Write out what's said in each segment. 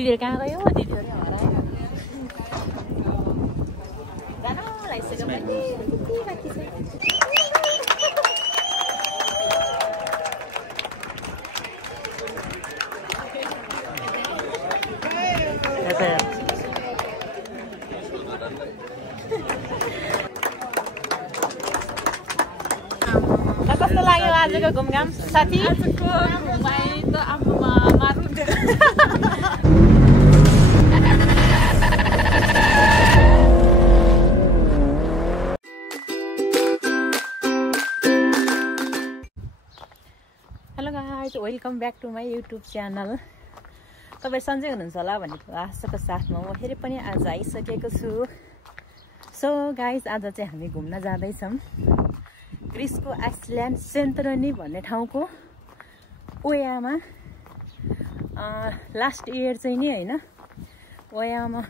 दिदीहरू कहाँ गयो दिदीहरू हरायो जान लागिसक्यो बाँकी छ कस्तो लाग्यो आजको घुमघाम साथी आजको घुमाइ त आफूमा मारुन्थ्यो hello guys welcome back to my YouTube channel तपाईँ सन्चै हुनुहुन्छ होला भन्ने आशाको साथमा म फेरि पनि आज आइसकेको छु सो गाइज आज चाहिँ हामी घुम्न जाँदैछौँ ग्रिसको आइसल्यान्ड सेन्टोरिनी भन्ने ठाउँको ओयामा लास्ट इयर चाहिँ नि होइन ओयामा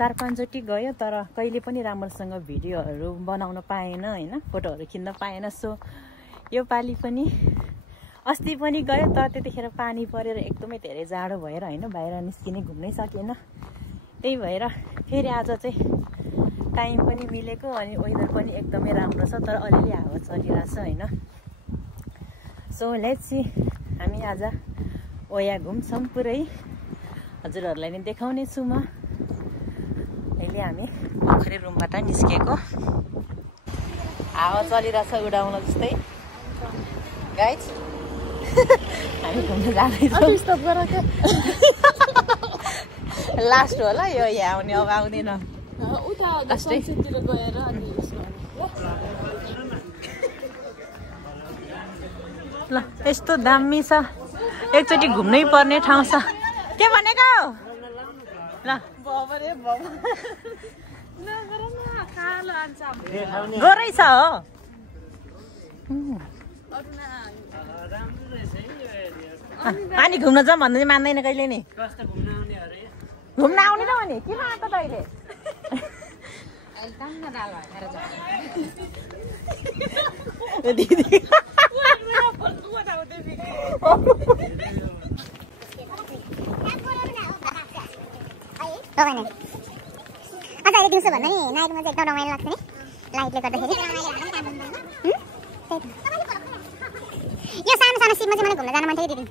4-5 चोटि गयो तर कहिले पनि राम्रोसँग भिडियोहरू बनाउन पाएन होइन फोटोहरू खिच्न पाएन सो यो पालि पनि अस्ति पनि गयो तर त्यतिखेर पानी परेर एकदमै धेरै जाडो भएर होइन बाहिर निस्किने घुम्नै सकेन त्यही भएर फेरि आज चाहिँ टाइम पनि मिलेको अनि वेदर पनि एकदमै राम्रो छ तर अलिअलि हावा चलिरहेछ होइन सो लेट्स सी हामी आज ओया घुम्छौँ पुरै हजुरहरूलाई नि देखाउने छु म अहिले हामी भर्खरै रुमबाट निस्केको हावा चलिरहेछ उडाउन जस्तै गाइज हामी घुम्न जाँदैछौँ लास्ट होला यो यहाँ आउने अब आउँदैन ल यस्तो दामी छ एकचोटि घुम्नै पर्ने ठाउँ छ के भनेको ल गोरै छ हो अनि घुम्न जाऊँ भन्नु चाहिँ मान्दैन कहिले नि घुम्न आउने त भने किन आएको त अहिले दिदी अहिले दिउँसो भन्दा नि नाइटमा चाहिँ एकदम रमाइलो लाग्छ नि लाइटले गर्दाखेरि यो सानो सानो सिपमा चाहिँ मलाई घुम्न जान मन थियो दिदी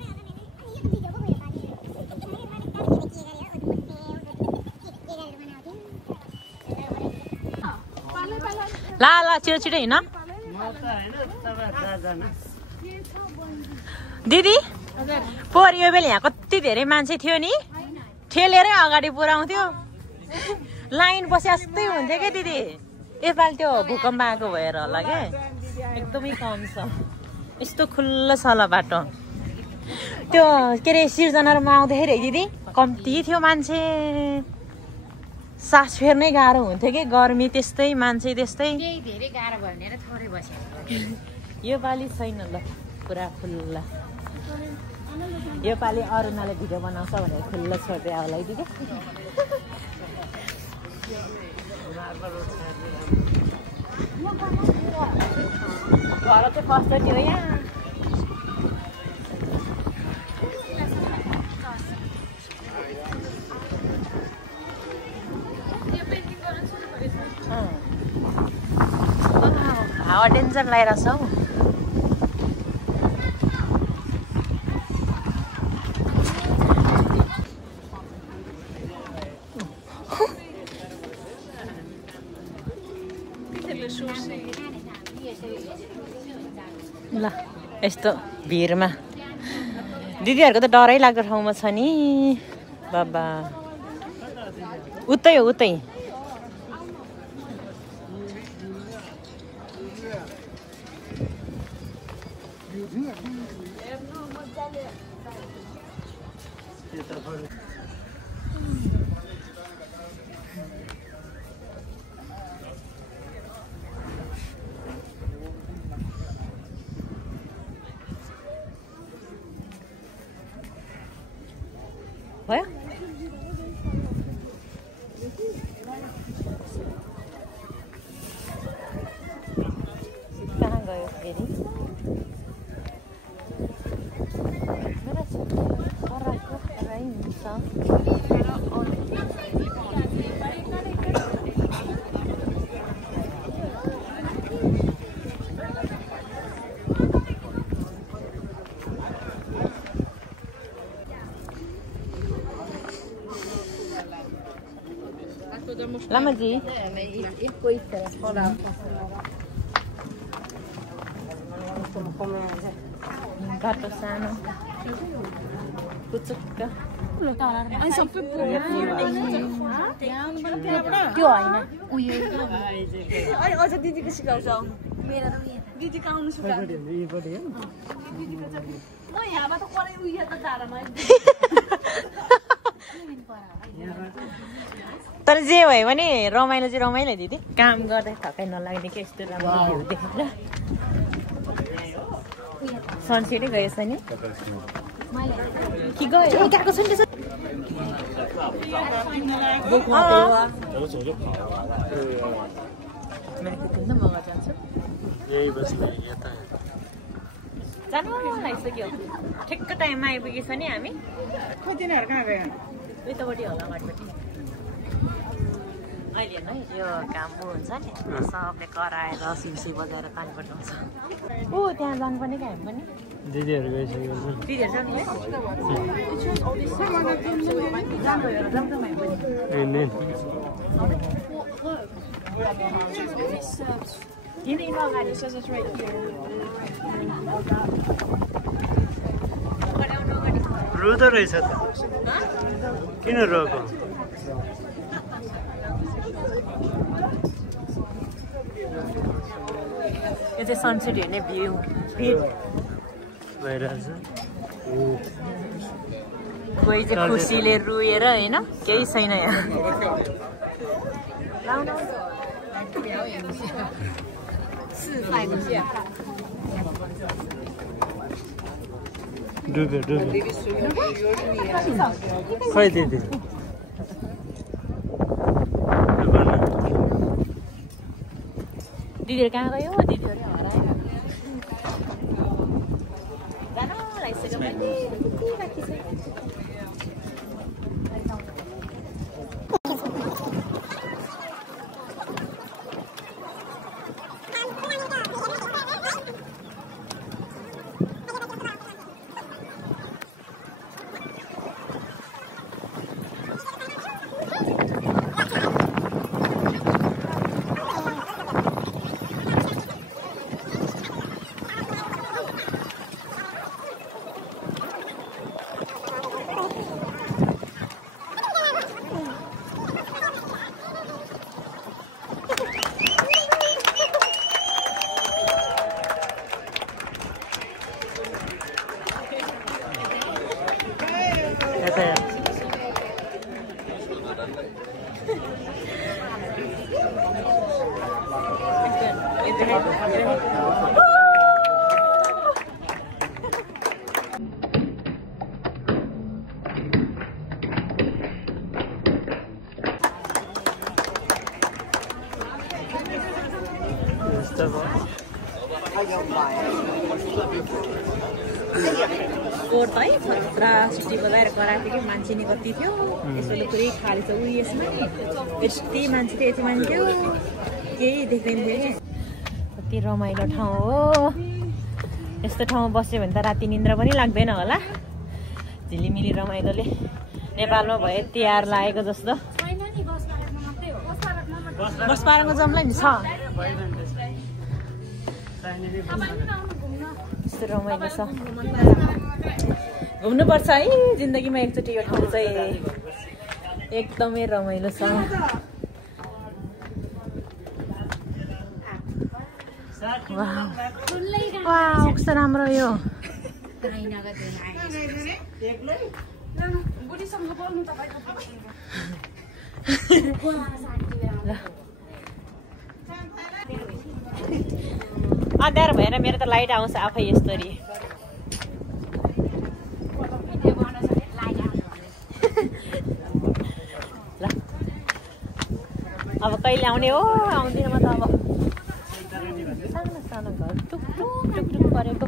ला ला छिटो छिटो हिँड दिदी पोहोर यो बेला यहाँ कति धेरै मान्छे थियो नि ठेलेरै अगाडि पुऱ्याउँथ्यो लाइन बसे जस्तै हुन्थ्यो क्या दिदी यसपालि त्यो भूकम्प आएको भएर होला क्या एकदमै कम छ यस्तो खुल्लो छ होला बाटो त्यो के अरे सिर्जनामा आउँदाखेरि है दिदी कम्ती थियो मान्छे सास फेर्नै गाह्रो हुन्थ्यो कि गर्मी त्यस्तै मान्छे त्यस्तै धेरै गाह्रो भयो भनेर थोरै बस्यो यो पालि छैन ल पुरा खुल्ला यो पालि अरुणाले भिडियो बनाउँछ भनेर खुल्ला छोड्दै आउला दिदी घर चाहिँ फर्स्ट थियो यहाँ हावा डेन्जर लगाइरहेछ हौ ल यस्तो भिडमा दिदीहरूको त डरै लाग्दो ठाउँमा छ नि बाबा उतै हो उतै भयो कहाँ गयो फेरि हुन्छ लामाजी बाटो सानो पुचुक्क त्यो होइन अझ दिदीको सिकाउँछ दिदीको आउनु म यहाँबाट परै उयो त टाढामा तर जे भयो भने रमाइलो चाहिँ रमाइलो दिदी काम गर्दा थकाइ नलाग्ने के यस्तो राम्रो देखेर सनसेटै गएछ नि कि गयो गएको छ नि जानु लागिसक्यो ठिक्क टाइममा आइपुगेछ नि हामी खोइ तिनीहरू कहाँ गयो उतापट्टि होला अगाडिपट्टि अहिले नै यो काम हुन्छ नि सबले कराएर सिन्सी बजाएर पानी पठाउँछ ओ त्यहाँ जानुपर्ने क्या हामी पनि दिदीहरू गइसक्यो दिदीहरू जानु रुँदो रहेछ त किन रोको यो चाहिँ सनसेट हेर्ने भ्यू भइरहेछ कोही चाहिँ खुसीले रुएर होइन केही छैन यहाँ डुब्यो डुब्यो खै दिदी दिदीहरू कहाँ गयो दिदीहरू हरायो जान लागिसक्यो बाँकी छ कोट है छत्रा सिटी बजाएर कराएको थियो कि मान्छे नि कति थियो यसोले पुरै खाली छ उ यसमा यति मान्छे थियो यति मान्छे थियो केही देख्दैन थियो कि कति रमाइलो ठाउँ हो यस्तो ठाउँमा बस्यो भने त राति निन्द्रा पनि लाग्दैन होला झिलिमिली रमाइलोले नेपालमा भए तिहार लागेको जस्तो बसपाराको जम्ला नि छ यस्तो रमाइलो छ घुम्नुपर्छ है जिन्दगीमा एकचोटि यो ठाउँ चाहिँ एकदमै रमाइलो छ कस्तो राम्रो यो अँध्यारो भएर मेरो त लाइट आउँछ आफै यस्तरी ल अब कहिले आउने हो आउँदिन म त अब सानो सानो घर टुकटुक टुकटुक परेको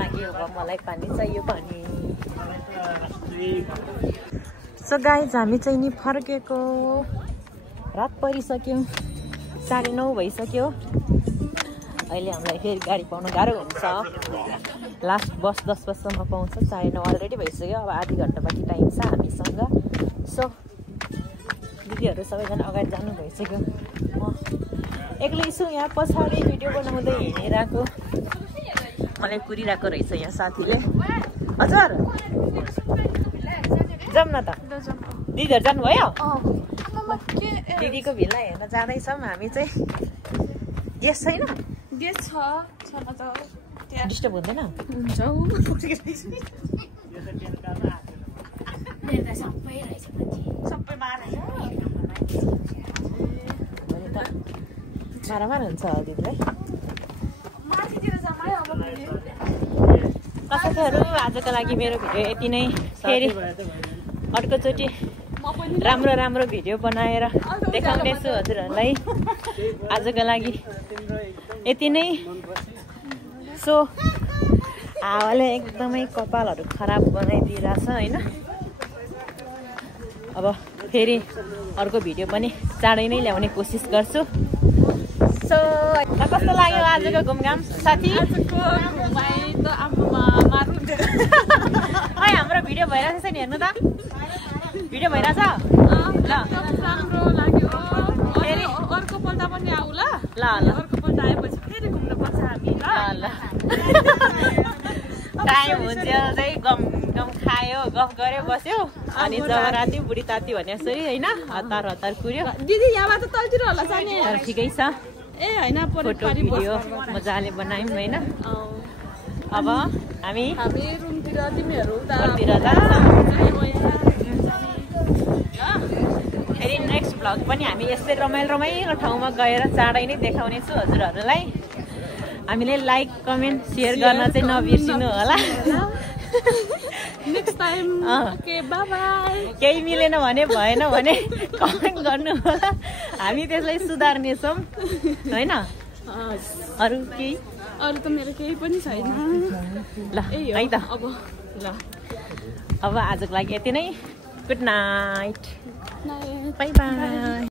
लाग्यो अब मलाई पानी चाहियो पानी सो गाइज हामी चाहिँ नि फर्केको रात परिसक्यो 9:30 भइसक्यो अहिले हामीलाई फेरि गाडी पाउनु गाह्रो हुन्छ। लास्ट बस 10 बजीसम्म पाउँछ, 9:30 अलरेडी भइसक्यो। अब आधी घन्टा बाँकी टाइम छ हामीसँग। सो दिदीहरू सबैजना अगाडि जानु भइसक्यो। म एक्लै छु यहाँ पछाडि भिडियो बनाउँदै हिँडिरहेको। मलाई कुरिरहेको रहेछ यहाँ साथीले। हजुर जाऊँ न त, दिदीहरू जानुभयो? दिदीको भिल्ला हेर्न जाँदैछौँ हामी चाहिँ। गेस छैन? गेस छ न त डिस्टर्ब हुँदैन? हुन्छ सबै मारामार हुन्छ दिदीलाई। माथितिर जमायो अब मैले। कसैहरू आजको लागि मेरो भिडियो यति नै। फेरि अर्कोचोटि राम्रो राम्रो भिडियो बनाएर देखाउनेछु हजुरहरूलाई। आजको लागि यति नै। सो हावाले एकदमै कपालहरू खराब बनाइदिइरहेछ होइन। अब फेरि अर्को भिडियो पनि चाँडै नै ल्याउने कोसिस गर्छु। सो कस्तो लाग्यो आजको घुमघाम साथी? खै हाम्रो भिडियो भइरहेको छ नि, हेर्नु त भिडियो भइरहेछ। ल राम्रो लाग्यो। फेरि अर्कोपल्ट पनि आऊ ल। ल अर्कोपल्ट आएपछि फेरि घुम्नु पर्छ हामी ल। ल टाइम हुन्छ चाहिँ गम खायो, गफ गऱ्यो, बस्यो। अनि जब राति बुढी ताती भने जसरी होइन हतार हतार कुर्यो। दिदी यहाँबाट तलतिर होला जाने। तर ठिकै छ। ए होइन फोटो भिडियो मजाले बनायौँ होइन। अब हामी रुमतिर तिमीहरू घरतिर जान्छौँ। फेरि नेक्स्ट भ्लग पनि हामी यस्तै रमाइलो ठाउँमा गएर चाँडै नै देखाउने छु हजुरहरूलाई। हामीले लाइक कमेन्ट सेयर गर्न चाहिँ नबिर्सिनु होला। Next time okay bye bye. केही मिलेन भने भएन भने कमेन्ट गर्नु होला, हामी त्यसलाई सुधार्नेछौँ होइन। अरू केही? अरू त मेरो केही पनि छैन। ल है त अब ल अब आजको लागि यति नै। Good night, by by.